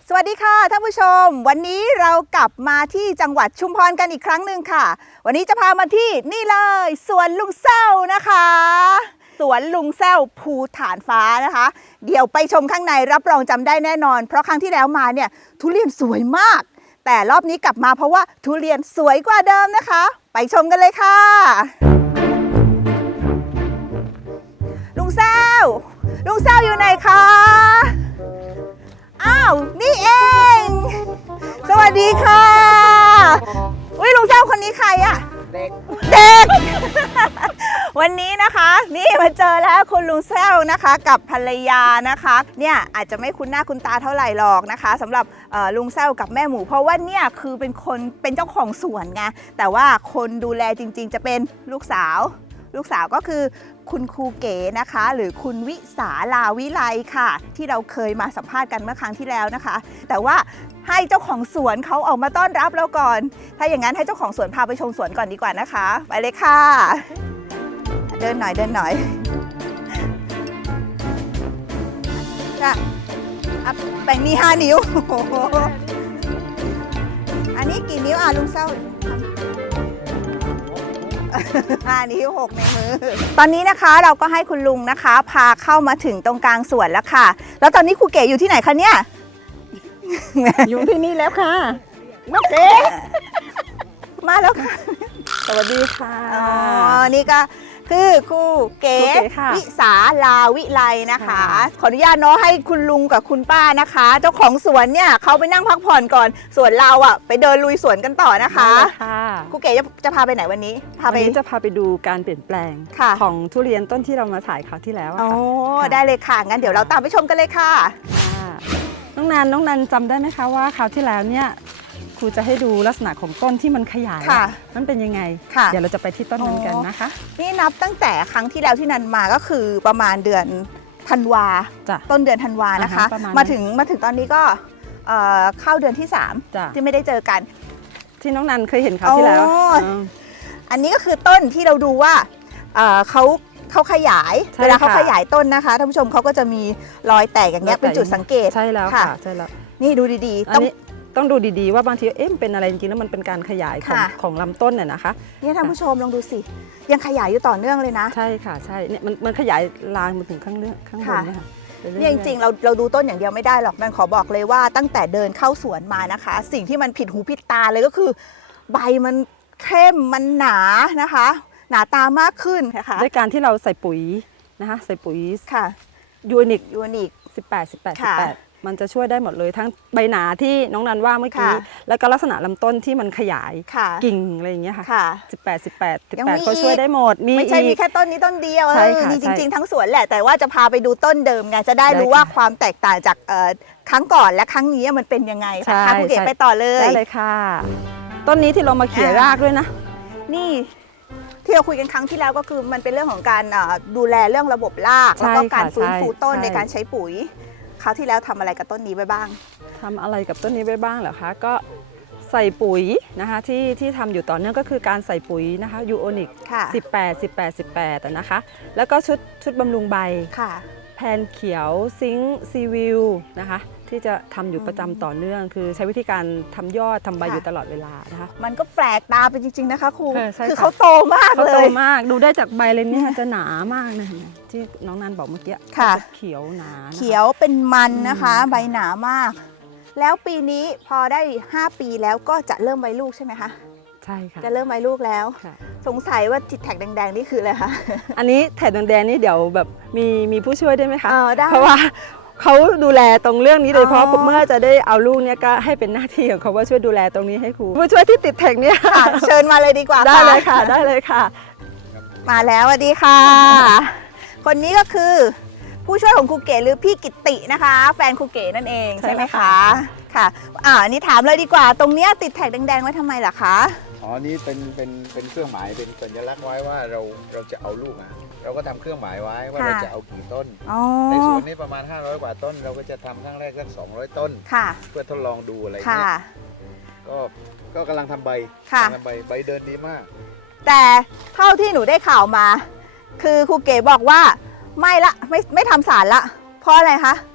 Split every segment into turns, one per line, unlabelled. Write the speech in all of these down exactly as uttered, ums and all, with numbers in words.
สวัสดีค่ะท่านผู้ชมวันนี้เรากลับมาที่จังหวัดชุมพรกันอีกครั้งหนึ่งค่ะวันนี้จะพามาที่นี่เลยสวนลุงแซ้วนะคะสวนลุงแซ้วภูฐานฟ้านะคะเดี๋ยวไปชมข้างในรับรองจำได้แน่นอนเพราะครั้งที่แล้วมาเนี่ยทุเรียนสวยมากแต่รอบนี้กลับมาเพราะว่าทุเรียนสวยกว่าเดิมนะคะไปชมกันเลยค่ะลุงแซ้วลุงแซ้วอยู่ไหนคะอ้าวนี่เองสวัสดีค่ะอุ้ยลุงแซ้วคนนี้ใครอะเด็กเด็ก วันนี้นะคะนี่มาเจอแล้วคุณลุงแซ้วนะคะกับภรรยานะคะเนี่ยอาจจะไม่คุ้นหน้าคุ้นตาเท่าไหร่หรอกนะคะสำหรับลุงแซ้วกับแม่หมูเพราะว่าเนี่ยคือเป็นคนเป็นเจ้าของสวนไงแต่ว่าคนดูแลจริงๆจะเป็นลูกสาวลูกสาวก็คือคุณครูเก๋นะคะหรือคุณวิสาลาวิไลค่ะที่เราเคยมาสัมภาษณ์กันเมื่อครั้งที่แล้วนะคะแต่ว่าให้เจ้าของสวนเขาออกมาต้อนรับเราก่อนถ้าอย่างนั้นให้เจ้าของสวนพาไปชมสวนก่อนดีกว่านะคะไปเลยค่ะเดินหน่อยเดินหน่อยค่ะแบ่งมีห้านิ้วอันนี้กี่นิ้วอ่ะลุงแซ้วห้านิ้วหกในมือตอนนี้นะคะเราก็ให้คุณลุงนะคะพาเข้ามาถึงตรงกลางสวนแล้วค่ะแล้วตอนนี้ครูเก๋อยู่ที่ไหนคะเนี่ย
อยู่ที่นี่แล้วค่ะ
น้องเก๋มาแล้วค่ะ
สวัสดีค่ะ
อ๋อนี่ก็คือครูเก๋วิสาลาวิไลนะคะขออนุญาตเนาะให้คุณลุงกับคุณป้านะคะเจ้าของสวนเนี่ยเขาไปนั่งพักผ่อนก่อนส่วนเราอ่ะไปเดินลุยสวนกันต่อนะคะครูเก๋จะจะพาไปไหนวันนี้
พาไปจะพาไปดูการเปลี่ยนแปลงของทุเรียนต้นที่เรามาถ่ายคราวที่แล้ว
อ๋อได้เลยค่ะงั้นเดี๋ยวเราตามไปชมกันเลยค่ะ
น้องนันน้องนันจำได้ไหมคะว่าคราวที่แล้วเนี่ยครูจะให้ดูลักษณะของต้นที่มันขยายมันเป็นยังไงเดี๋ยวเราจะไปที่ต้นนั้นกันนะคะ
นี่นับตั้งแต่ครั้งที่แล้วที่นันมาก็คือประมาณเดือนธันวาต้นเดือนธันวานะคะมาถึงมาถึงตอนนี้ก็เข้าเดือนที่สามที่ไม่ได้เจอกัน
ที่น้องนันเคยเห็นคราวที่แล้ว
อันนี้ก็คือต้นที่เราดูว่าเขาเขาขยายเวลาเขาขยายต้นนะคะท่านผู้ชมเขาก็จะมีรอยแตกอย่างเงี้ยเป็นจุดสังเกต
ใช่แล้วค่ะใช่แล้ว
นี่ดูดีๆต้อง
ต้องดูดีๆว่าบางทีเอ๊ะเป็นอะไรจริงๆแล้วมันเป็นการขยายของของลำต้นเนี่ยนะคะ
นี่ท่านผู้ชมลองดูสิยังขยายอยู่ต่อเนื่องเลยนะ
ใช่ค่ะใช่เนี่ยมันมันขยายลามมาถึงข้างเรื่องข้างบนเนี่ยค่ะ
เนี่ยจริงๆเราเราดูต้นอย่างเดียวไม่ได้หรอกนันขอบอกเลยว่าตั้งแต่เดินเข้าสวนมานะคะสิ่งที่มันผิดหูผิดตาเลยก็คือใบมันเข้มมันหนานะคะหนาตามากขึ้นนะคะ
ด้วยการที่เราใส่ปุ๋ยนะคะใส่ปุ๋ย
ค่ะ
ยูนิค
ยูนิค
สิบแปด สิบแปด สิบแปดมันจะช่วยได้หมดเลยทั้งใบหนาที่น้องนันว่าเมื่อกี้แล้วก็ลักษณะลำต้นที่มันขยายกิ่งอะไรอย่างเงี้ยค่ะสิบแปด สิบแปด สิบแปดก็ช่วยได้หมด
ไม่ใช่มีแค่ต้นนี้ต้นเดียวมีจริงๆทั้งสวนแหละแต่ว่าจะพาไปดูต้นเดิมไงจะได้รู้ว่าความแตกต่างจากครั้งก่อนและครั้งนี้มันเป็นยังไงค่ะคุณเก๋ไปต่อเลย
ได้เลยค่ะต้นนี้ที่เรามาเขี่ยรากด้วยนะ
นี่ที่เราคุยกันครั้งที่แล้วก็คือมันเป็นเรื่องของการดูแลเรื่องระบบรากแล้วก็การฟื้นฟูต้นในการใช้ปุ๋ยคราวที่แล้วทำอะไรกับต้นนี้ไปบ้าง
ทำอะไรกับต้นนี้ไปบ้างเหรอคะก็ใส่ปุ๋ยนะคะที่ที่ทำอยู่ต่อเนื่องก็คือการใส่ปุ๋ยนะคะยูโอนิกสิบแปด สิบแปด สิบแปดนะคะแล้วก็ชุดชุดบำรุงใบแพนเขียวซิงค์ซีวิลนะคะที่จะทำอยู่ประจำต่อเนื่องคือใช้วิธีการทำยอดทำใบอยู่ตลอดเวลานะคะ
มันก็แปลกตาไปจริงๆนะคะครูคือเขาโตมากเลย
เขาโตมากดูได้จากใบเลยเนี่ยจะหนามากนะที่น้องนันบอกเมื่อกี้เขียวหนา
เขียวเป็นมันนะคะใบหนามากแล้วปีนี้พอได้ห้าปีแล้วก็จะเริ่มใบลูกใช่ไหมคะ
ใช่ค่ะ
จะเริ่มใบลูกแล้วสงสัยว่าจิตแท็กแดงๆนี่คืออะไรคะ
อันนี้แท็กแดงๆนี่เดี๋ยวแบบมีมีผู้ช่วยได้ไหมคะเพราะว่าเขาดูแลตรงเรื่องนี้โดยเฉพาะเมื่อจะได้เอาลูกเนี่ยก็ให้เป็นหน้าที่ของเขาว่าช่วยดูแลตรงนี้ให้ครูผู้ช่วยที่ติดแท็กเนี่ย
เชิญมาเลยดีกว่า
ได้เลยค่ะได้เลยค่ะ
มาแล้วสวัสดีค่ะคนนี้ก็คือผู้ช่วยของครูเก๋หรือพี่กิตตินะคะแฟนครูเก๋นั่นเองใช่ไหมคะค่ะอ่านี่ถามเลยดีกว่าตรงเนี้ยติดแท็กแดงๆไว้ทำไมล่ะคะ
อ๋อนี่เป็นเป็นเป็นเครื่องหมายเป็นสัญลักษณ์ไว้ว่าเราเราจะเอาลูกอ่ะเราก็ทำเครื่องหมายไว้ว่าเราจะเอากี่ต้นในสวนนี้ประมาณห้าร้อยกว่าต้นเราก็จะทำครั้งแรกสักสองร้อยต้นเพื่อทดลองดูอะไรเงี้ยก็ก็กำลังทำใบทำใบใบเดินดีมาก
แต่เท่าที่หนูได้ข่าวมาคือครูเก๋บอกว่าไม่ละไม่ไม่ทำสารละเพราะอะไรคะ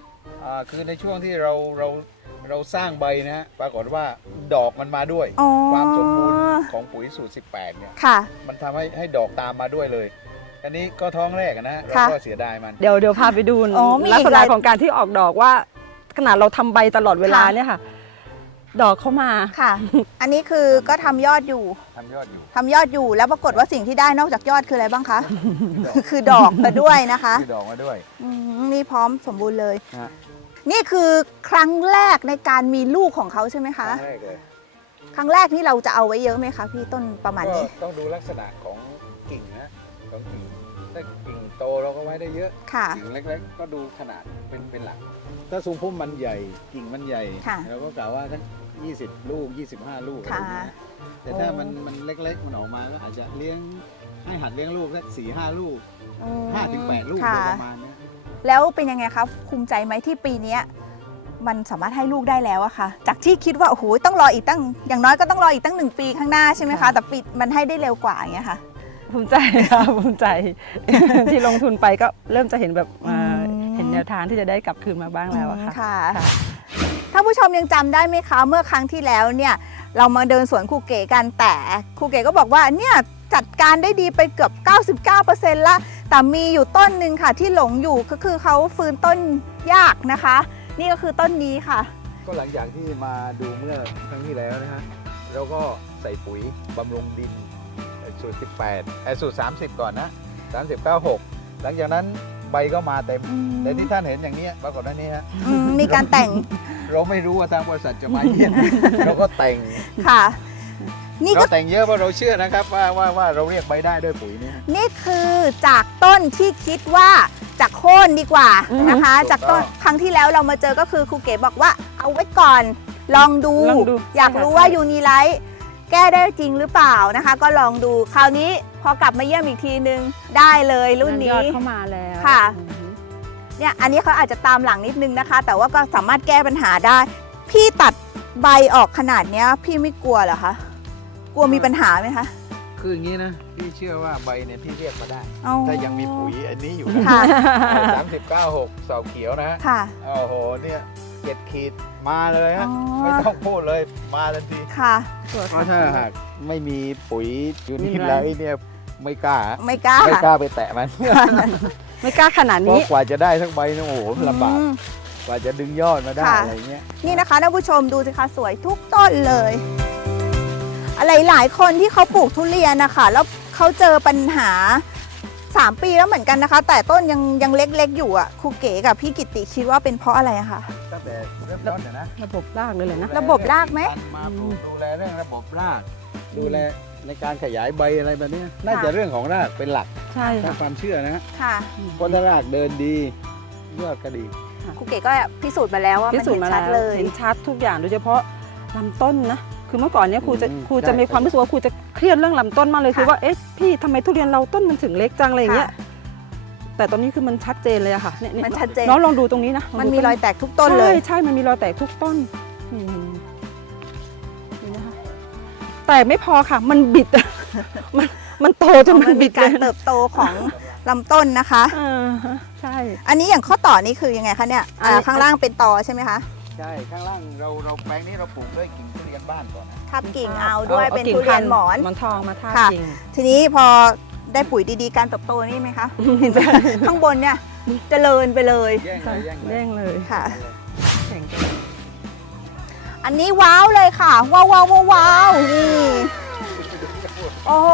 อ่าคือในช่วงที่เราเราเราสร้างใบนะฮะปรากฏว่าดอกมันมาด้วย
อ๋อ
ความสมบูรณ์ของปุ๋ยสูตรสิบแปดเนี่ย
ค่ะ
มันทำให้ให้ดอกตามมาด้วยเลยอันนี้ก็ท้องแรกอะนะเรา
ค่ะ
ก็เสียดายมัน
เดี๋ยวเดี๋ยวพาไปดู
อ๋อมี
ลักษ
อีกห
ณะ
ลาย
ของการที่ออกดอกว่าขนาดเราทำใบตลอดเวลา
ค่ะ
เนี่ยค่ะ ดอกเข้ามา
ค่ะ อันนี้คือก็ทำยอดอยู่
ทำยอดอยู่
ทำยอดอยู่แล้วปรากฏว่าสิ่งที่ได้นอกจากยอดคืออะไรบ้างคะ คือดอกมาด้วยนะคะ
มีดอกมาด้วย
อืมนี่พร้อมสมบูรณ์เลย
ฮะ
นี่คือครั้งแรกในการมีลูกของเขาใช่ไหม
ครั้
คะ
งแรกเลย
ครั้งแรกนี่เราจะเอาไว้เยอะไหมคะพี่ต้นประมาณ
ก็
นี้
ต้องดูลักษณะของกิ่งนะของกิ่งถ้ากิ่งโตเราก็ไว้ได้เยอะ
ค่ะ
กิ่งเล็กๆ ก็ดูขนาดเป็นเป็นหลัก ถ้าสูงพุ่มมันใหญ่กิ่งมันใหญ่
ค่ะ
เราก็กล่าวว่าทั้งยี่สิบลูกยี่สิบห้าลูกอะไรอย่างเงี้ย
ค่ะ
แต่ถ้ามันมันเล็กๆมันออกมาก็อาจจะเลี้ยงให้หัดเลี้ยงลูกสักสี่ห้าลูก
อืม
ห้าถึงแปดลูก
ค่ะ
โดยประมาณเนี้ย
แล้วเป็นยังไงคะภูมิใจไหมที่ปีเนี้ยมันสามารถให้ลูกได้แล้วอะค่ะ จากที่คิดว่าโอ้โหต้องรออีกตั้งอย่างน้อยก็ต้องรออีกตั้งหนึ่งปีข้างหน้าใช่ไหมคะ
ค่ะ
แต่ปีมันให้ได้เร็วกว่าอย่างเงี้ยค่ะ
ภูมิใจค่ะ ภูมิใจ ที่ลงทุนไปก็เริ่มจะเห็นแบบอ่า
อืม
เห็นแนวทางที่จะได้กลับคืนมาบ้างแล้วอะค่ะ
ค่ะ
ค่ะ
ถ้าผู้ชมยังจำได้ไหมคะ เมื่อครั้งที่แล้วเนี่ยเรามาเดินสวนครูเก๋กันแต่ครูเก๋ก็บอกว่าเนี่ยจัดการได้ดีไปเกือบ เก้าสิบเก้าเปอร์เซ็นต์ ละแต่มีอยู่ต้นหนึ่งค่ะที่หลงอยู่ก็คือเขาฟื้นต้นยากนะคะ นี่ก็คือต้นนี้ค่ะ
ก็หลังจากที่มาดูเมื่อครั้งที่แล้วนะฮะเราก็ใส่ปุ๋ยบำรุงดินสูตรสิบแปดไอ้สูตรสามสิบก่อนนะสามสิบ เก้า หกหลังจากนั้นใบก็มาเต็ม
อืม
แต่ที่ท่านเห็นอย่างนี้ปรากฏว่านี่ฮะ
อืมมีการแต่ง
เราไม่รู้ว่าทางบริษัทจะมาเยี่ยม เราก็แต่ง
ค่ะ นี่
เรา
ก็
แต่งเยอะเพราะเราเชื่อนะครับว่าว่าว่าเราเรียกใบได้ด้วยปุ๋ยนี้
นี่คือจากต้นที่คิดว่าจากโค่นดีกว่านะคะ
ถูกต้อง
จากต้นครั้งที่แล้วเรามาเจอก็คือครูเก๋บอกว่าเอาไว้ก่อนลองดู
ลองดู
อยาก
ใช่ค่ะ
รู้ว่า
ใช่
ยูนิไลท์แก้ได้จริงหรือเปล่านะคะ ก็ลองดูคราวนี้พอกลับมาเยี่ยมอีกทีนึงได้เลยรุ่น
ย
นี้
อดเข้ามาแล้ว
ค่ะ
อือฮึ
เนี่ยอันนี้เขาอาจจะตามหลังนิดนึงนะคะ แต่ว่าก็สามารถแก้ปัญหาได้ พี่ตัดใบออกขนาดเนี้ยพี่ไม่กลัวเหรอคะกลัวมีปัญหาไหมคะ
คืออย่างนี้นะพี่เชื่อว่าใบเนี่ยพี่เรียกมาได้
อ๋อ
ถ้ายังมีปุ๋ยอันนี้อยู่นะ
ค่ะ
สามสิบเก้าหกเสาเขียวนะ
ค่ะ
โอ้โหเนี่ยเจ็ดขีดมาเลยฮะ
อ๋อ
ไม่ต้องพูดเลยมาทันที
ค่ะ
เพราะถ้าหากไม่มีปุ๋ยอยู่นี่แล้วเนี่ยไม่กล้า
ไม่กล้า
ไม่กล้าไปแตะมัน
ไม่กล้าขนาด
เพ
นี้
ราะกว่าจะได้ทั้งใบนะโอ้โหลำบาก
อืม
กว่าจะดึงยอดมาได้
ค่ะ
อะไรเงี้ย
นี่นะคะท่านผู้ชมดูสิคะสวยทุกต้นเลยอะไรหลายคนที่เขาปลูกทุเรียนนะคะแล้วเขาเจอปัญหาสามปีแล้วเหมือนกันนะคะ แต่ต้นยังยังเล็กๆอยู่อ่ะครูเก๋กับพี่กิตติคิดว่าเป็นเพราะอะไรอะคะ
ตั้งแต่เริ่มต้นเนี่ยนะ
ระบบรากเลยเลยนะ
ระบบรากไหม
การมาปลูกดูแลเรื่องระบบราก ดูแลในการขยายใบอะไรแบบเนี้ยน่าจะเรื่องของรากเป็นหลัก
ใช่
ถ้า
ค่ะ
ความเชื่อนะ
ค่ะ
เพราะถ้ารากเดินดียอดก็ดี
ครูเก๋ก็พิสูจน์มาแล้วว่า
พิ
มัน
สูจ
เห็
น์
น
มา
ชั
แล้
ด
ว
เลย
เห็นชัดทุกอย่างโดยเฉพาะลำต้นนะคือเมื่อก่อนเนี้ยครูจะ
อืม
ครูจะมีความรู้สึกว่าครูจะเครียดเรื่องลำต้นมากเลย
ค่ะ
คือว่าเอ๊ะพี่ทำไมทุเรียนเราต้นมันถึงเล็กจังอะไรอย่างเงี้ย
ค่ะ
แต่ตอนนี้คือมันชัดเจนเลยอะค่ะเยย
มันชัดเจน
น้องลองดูตรงนี้นะลง
มัน
ดู
มีรอยแตกทุกต้นเลย
ใช่ใช่มันมีรอยแตกทุกต้นอืมนี่นะคะแต่ไม่พอค่ะ มันบิด มันมันโตจน
มั
มัน น
มี
บิด
การ
เลย
เติบโตของลำต้นนะคะ
อ่าฮะใช่
อันนี้อย่างข้อต่อนี่คือยังไงคะเนี่ยอ่า
อันนี้
ข้างล่างเป็นตอใช่ไหมคะ
ใช่ข้างล่างเราเราแปลงนี้เราปลูกด้วยกิ่งทุเรียนบ้านก่อนนะ
ทับกิ่งเอาด้วย
อา
เป็น
กิ่ง
ทุเรียนหมอน
หมอนทองมาทาบ
ค่ะ
กิ่ง
ทีนี้พอได้ปุ๋ยดีๆ การเติบโตนี่ไหมคะ เห็นไหมข้างบนเนี่ยเจริญไปเลย
แย่งเลยแย่งเลย
เร่งเลย
ค่ะ
แข็งจัง
อันนี้ว้าวเลยค่ะ ว้าวว้าวว้าวว้าวนี่ โอ้โห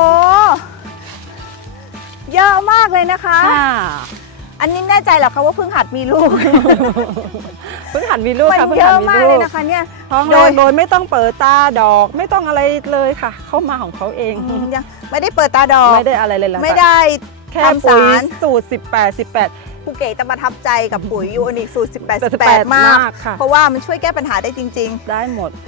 เยอะมากเลยนะคะ
ค่ะ
อันนี้แน่ใจเหรอคะว่าเพิ่งหัดมีลูก
เพิ่งหันมีลูก
มัน
ค่ะเพิ่ง
เย
หั
อะ
นมี
มาก
ลู
เลย
ก
นะคะเนี่ย
ท้อง
โด
แร
ย
งโดยไม่ต้องเปิดตาดอก ไม่ต้องอะไรเลยค่ะ เข้ามาของเขาเอง
อืมยังไม่ได้เปิดตาดอก
ไม่ได้อะไรเลยล่ะ
ไม่ได้
แค่
ทำ
ปุ๋ย
สาร
สูตรสิบแปด สิบแปด
ครูเก๋จะประทับใจกับปุ๋ยยูนิคสูตรสิบแปด
สิ
สิ
บบ แป
แป
ด
ดมาก
มากค่ะ
เพราะว่ามันช่วยแก้ปัญหาได้จริง
ได้หมด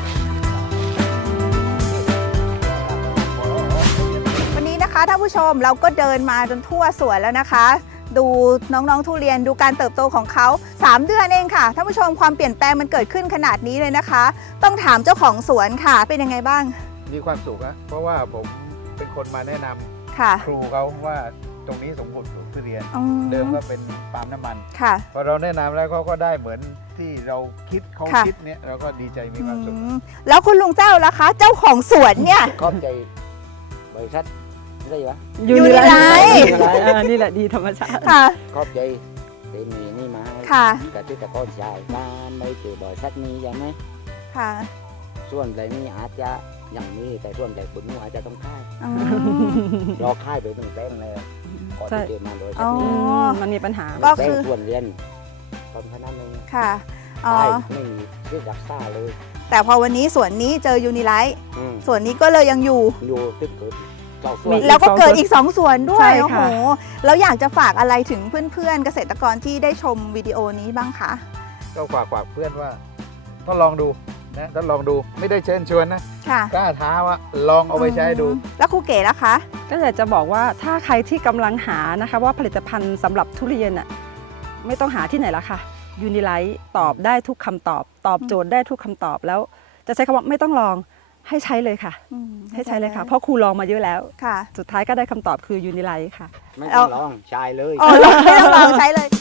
ๆ วันนี้นะคะท่านผู้ชมเราก็เดินมาจนทั่วสวนแล้วนะคะ ดูน้องๆทุเรียนดูการเติบโตของเขาสามเดือนเองค่ะท่านผู้ชมความเปลี่ยนแปลงมันเกิดขึ้นขนาดนี้เลยนะคะ ต้องถามเจ้าของสวนค่ะเป็นยังไงบ้าง
มีความสุขนะเพราะว่าผมเป็นคนมาแนะนำ
ค่ะ
ครูเขาว่าตรงนี้สมบูรณ์ปลูกทุเรียน
อื
เดิมก็เป็นปาล์มน้ำมัน
ค่ะ
พอเราแนะนำแล้วเขาก็ได้เหมือนที่เราคิดเขา
ค่ะ
คิดเนี่ยเราก็ดีใจมีความสุข
อืมแล้วคุณลุงเจ้าล่ะคะ เจ้าของสวนเนี่ย
ขอบใจบริษัทได้ปะ
ยูนิไลท์
เออนี่แหละดีธรรมชาติ
ค่ะ
ขอบใจที่มีนี่มาให้
ค่ะ
กับที่ตะกอนชายการไม่เจอบริษัทนี้ใช่ไหม
ค่ะ
ส่วนใหญ่นี่อาจจะอย่างนี้แต่ส่วนใหญ่คนนู้นอาจจะต้องค่าย
อืม
รอค่ายไปตั้งแต่เลยก่อน
ใช่
ที่จะมาบริษั
อ๋
ท
อ
นี้
อืมมันมีปัญหา
ก็
แต่
คือ
ส่วนเรียนตอนขนาดนึง
ค่ะ อ๋อ
ค่ายไม่มีเรียกรักษาเลย
แต่พอวันนี้สวนนี้เจอยูนิไลท์
อืม
สวนนี้ก็เลยยังอยู่
อยู่ที่เกิดเจ้าส่ว
มี
น
แล้วก็เกิดอีกสองสวนด้ว
ใช่
ย โอ้โห
ค่ะ
แล้วอยากจะฝากอะไรถึงเพื่อนๆ เกษตรกรที่ได้ชมวิดีโอนี้บ้างคะ
ก็ฝากฝากเพื่อนว่าทดลองดูนะทดลองดูไม่ได้เชิญชวนนะ
ค่ะ
กล้าท้าว่าลองเอาไปใช้ดู
อืมแล้วครูเก๋ล่ะคะ
ก็อยากจะบอกว่าถ้าใครที่กำลังหานะคะว่าผลิตภัณฑ์สำหรับทุเรียนอ่ะไม่ต้องหาที่ไหนละค่ะยูนิไลท์ตอบได้ทุกคำตอบ ตอบโจทย์ได้ทุกคำตอบแล้ว จะใช้คำว่าไม่ต้องลองให้ใช้เลยค่ะ
อืม
ให้ใช้เลยค่ะ เพราะครูลองมาเยอะแล้ว
ค่ะ
สุดท้ายก็ได้คำตอบคือยูนิไลท์ค่ะ
ไม่ต้องลองชายเลย
อ๋อไม่ต้องลองใช้เลย